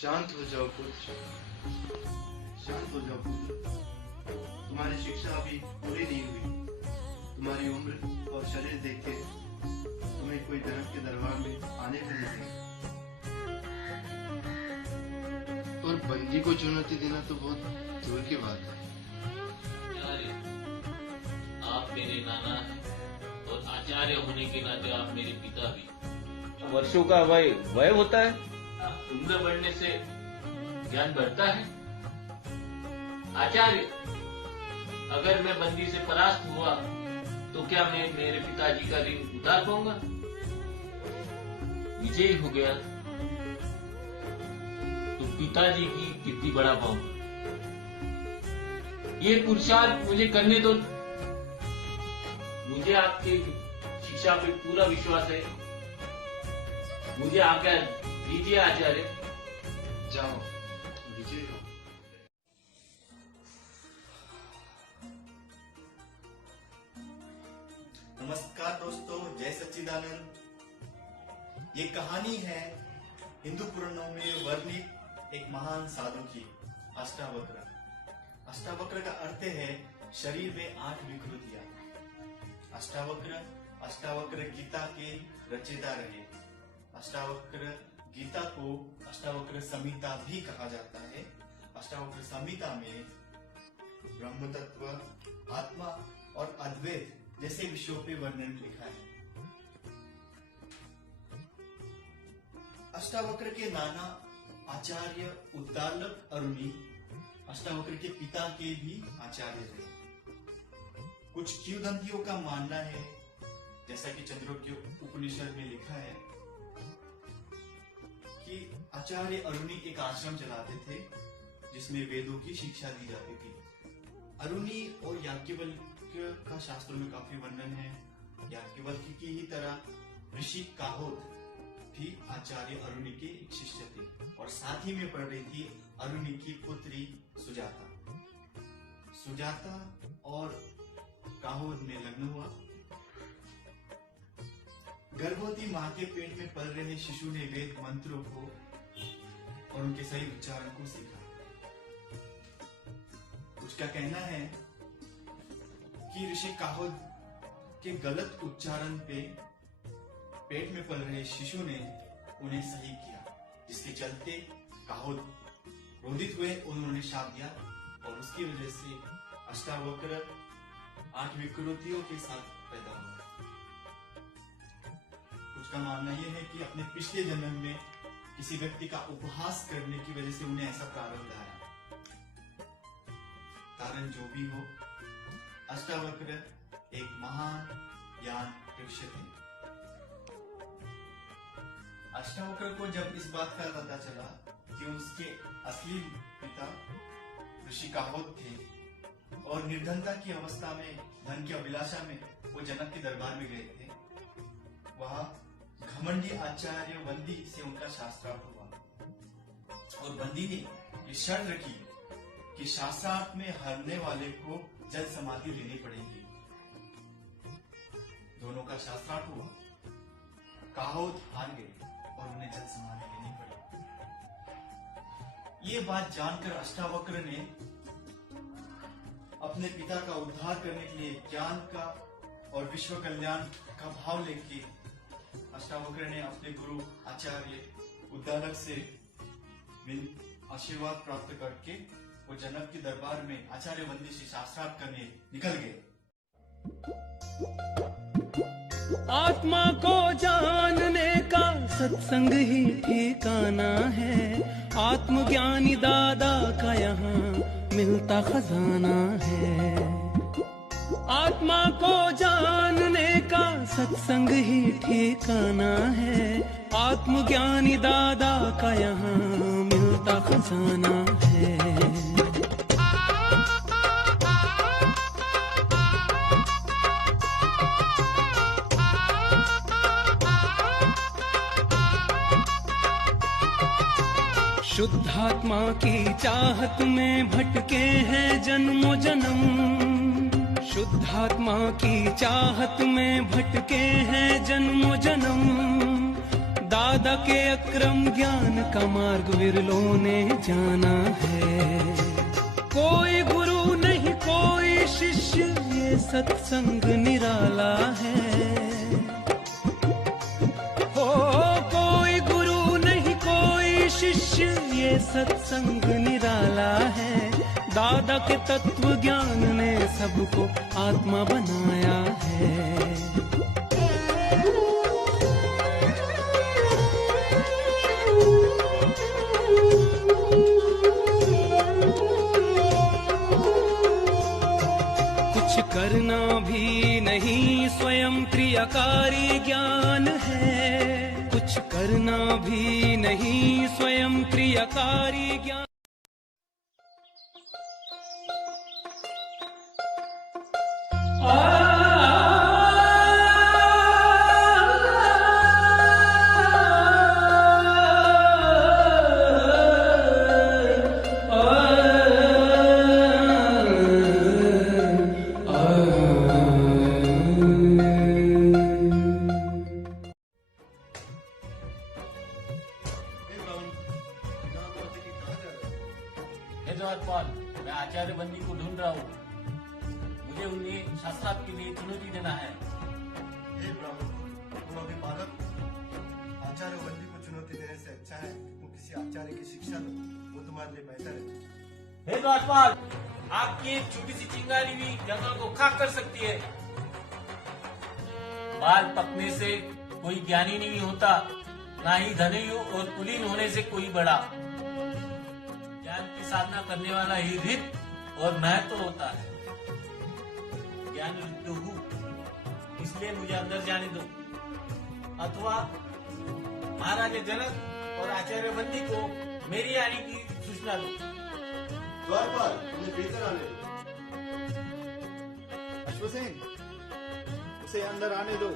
शांत हो जाओ पुत्र, शांत हो जाओ पुत्र। तुम्हारी शिक्षा अभी पूरी नहीं हुई। तुम्हारी उम्र और शरीर देख के तुम्हें कोई जनक के दरबार में आने भी नहीं देगा। और बंदी को चुनौती देना तो बहुत दूर की बात है। आप मेरे नाना हैं और आचार्य होने के नाते आप मेरे पिता भी। वर्षों का वय होता है। उम्र बढ़ने से ज्ञान बढ़ता है। आचार्य, अगर मैं बंदी से परास्त हुआ तो क्या मैं मेरे पिताजी का ऋण उतार पाऊंगा? विजयी हो गया तो पिताजी की कीर्ति बढ़ा पाऊंगा। ये पुरुषार्थ मुझे करने दो। मुझे आपकी शिक्षा पे पूरा विश्वास है। मुझे आज्ञा दीजिए आचार्य। जाओ, विजय हो। नमस्कार दोस्तों, जय सच्चिदानंद। ये कहानी है हिंदू पुराणों में वर्णित एक महान साधु की, अष्टावक्र। अष्टावक्र का अर्थ है शरीर में 8 विकृतियां। अष्टावक्र गीता के रचयिता रहे। अष्टावक्र गीता को अष्टावक्र संहिता भी कहा जाता है। अष्टावक्र संहिता में ब्रह्म तत्व, आत्मा और अद्वैत जैसे विषयों पे वर्णन लिखा है। अष्टावक्र के नाना आचार्य उद्दालक अरुणि अष्टावक्र के पिता के भी आचार्य थे। कुछ किंवदंतियों का मानना है, जैसा कि छांदोग्य उपनिषद में लिखा है, कि आचार्य अरुणि एक आश्रम चलाते थे जिसमें वेदों की शिक्षा दी जाती थी। अरुणि और याज्ञवल्क्य का शास्त्रों में काफी वर्णन है। याज्ञवल्क्य की ही तरह ऋषि काहोद भी आचार्य अरुणि के एक शिष्य थे और साथ ही में पढ़ रही थी अरुणि की पुत्री सुजाता। सुजाता और काहोद में लग्न हुआ। गर्भवती मां के पेट में पल रहे शिशु ने वेद मंत्रों को और उनके सही उच्चारण को सीखा। उसका कहना है कि ऋषि काहोद के गलत उच्चारण पे पेट में पल रहे शिशु ने उन्हें सही किया, जिसके चलते काहोद क्रोधित हुए, उन्होंने शाप दिया और उसकी वजह से अष्टावक्र 8 विकृतियों के साथ पैदा हुआ। कुछ का मानना यह है कि अपने पिछले जन्म में किसी व्यक्ति का उपहास करने की वजह से उन्हें ऐसा प्रारब्ध आया। कारण जो भी हो, अष्टावक्र एक महान ज्ञान वृक्ष थे। अष्टावक्र को जब इस बात का पता चला कि उसके असली पिता ऋषि काहोद थे और निर्धनता की अवस्था में, धन की अभिलाषा में वो जनक के दरबार में गए थे, वहां घमंडी आचार्य वंदी से उनका शास्त्रार्थ हुआ और वंदी ने ये शर्त रखी कि शास्त्रार्थ में हारने वाले को जल समाधि लेनी पड़ेगी। दोनों का शास्त्रार्थ हुआ। काहोद हार गए और उन्हें जल समाधि लेनी पड़ी। ये बात जानकर अष्टावक्र ने अपने पिता का उद्धार करने के लिए ज्ञान का और विश्व कल्याण का भाव लेके अष्टावक्र ने अपने गुरु आचार्य उद्दालक से आशीर्वाद प्राप्त करके वो जनक के दरबार में आचार्य वंदी से शास्त्रार्थ करने निकल गए। आत्मा को जानने का सत्संग ही ठिकाना है। आत्मज्ञानी दादा का यहाँ मिलता खजाना है। आत्मा को जानने का सत्संग ही ठिकाना है। आत्मज्ञानी दादा का यहाँ मिलता खजाना है। शुद्धात्मा की चाहत में भटके हैं जन्मों जन्म। शुद्धात्मा की चाहत में भटके हैं जन्मों जन्म। दादा के अक्रम ज्ञान का मार्ग विरलों ने जाना है। कोई गुरु नहीं कोई शिष्य, ये सत्संग निराला है। हो कोई गुरु नहीं कोई शिष्य, ये सत्संग निराला है। दादा के तत्व ज्ञान ने सबको आत्मा बनाया है। कुछ करना भी नहीं स्वयं क्रियाकारी ज्ञान है। कुछ करना भी नहीं स्वयं क्रियाकारी ज्ञान। हे द्वारपाल, मैं आचार्य बंदी को ढूंढ रहा हूँ। मुझे उन्हें शास्त्रार्थ के लिए चुनौती देना है। हे ब्राह्मण, तुम अभी बालक हो। आचार्य बंदी को चुनौती देने से अच्छा है तुम किसी आचार्य की शिक्षा लो, वो तुम्हारे लिए बेहतर है। हे द्वारपाल, आपकी एक छोटी सी चिंगारी भी जंगल को खाक कर सकती है। बाल पकने से कोई ज्ञानी नहीं होता, ना ही धनी और कुलीन होने से कोई बड़ा। ज्ञान की साधना करने वाला ही रित और महत्व होता है। ज्ञान रित हूँ, इसलिए मुझे अंदर जाने दो, अथवा महाराज जनक और आचार्य बंदी को मेरी आने की सूचना दो। द्वारपाल, उन्हें भीतर आने दो। अश्वसेन, उसे अंदर आने दो।